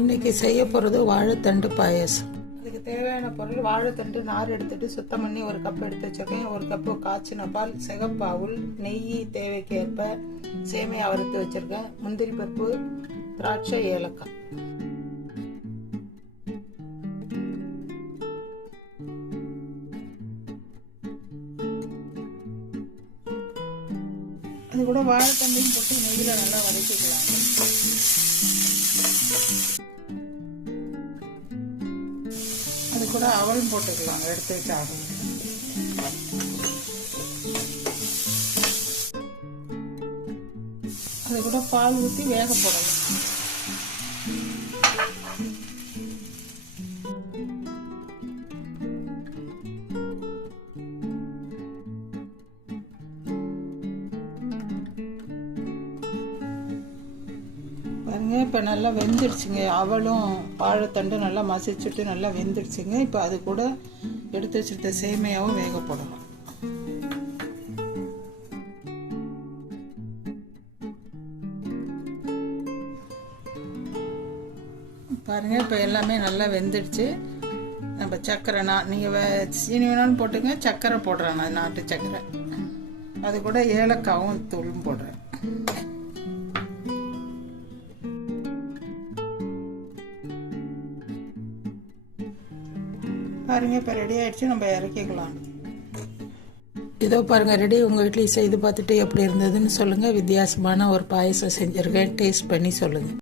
இன்றைக்கி செய்ய போகிறது வாழைத்தண்டு பாயாசம். அதுக்கு தேவையான பொருள் வாழைத்தண்டு நார் எடுத்துகிட்டு சுத்தம் பண்ணி ஒரு கப் எடுத்து வச்சுருக்கேன். ஒரு கப்பு காய்ச்சின பால், சிகப்பாவுல், நெய் தேவைக்கு ஏற்ப, சேமியா வறுத்து வச்சுருக்கேன், முந்திரி பருப்பு, திராட்சை, ஏலக்காய். அது கூட வாழைத்தண்டையும் போட்டு நெய்யில் நல்லா வதக்கிக்கலாம். அது கூட அவலும் போட்டுக்கலாம், எடுத்து வச்சு ஆகும். அது கூட பால் ஊற்றி வேக போடலாம். பாருங்க, இப்போ நல்லா வெந்துடுச்சுங்க. அவளும் வாழைத்தண்டும் நல்லா மசிச்சுட்டு நல்லா வெந்துடுச்சுங்க. இப்போ அது கூட எடுத்து வச்சுருந்த சேமியாவும் வேக போடலாம். பாருங்க, இப்போ எல்லாமே நல்லா வெந்துடுச்சு. நம்ம சர்க்கரை நீங்கள் சீனி வேணாலும் போட்டுங்க, சர்க்கரை போடுறேன், நான் நாட்டு சர்க்கரை. அது கூட ஏலக்காவும் தூளும் போடுறேன். பாருங்க, இப்போ ரெடி ஆகிடுச்சு, நம்ம இறக்கிக்கலாம். இதோ பாருங்கள் ரெடி. உங்கள் வீட்லேயும் செய்து பார்த்துட்டு எப்படி இருந்ததுன்னு சொல்லுங்கள். வித்தியாசமான ஒரு பாயசம் செஞ்சுருக்கேன், டேஸ்ட் பண்ணி சொல்லுங்கள்.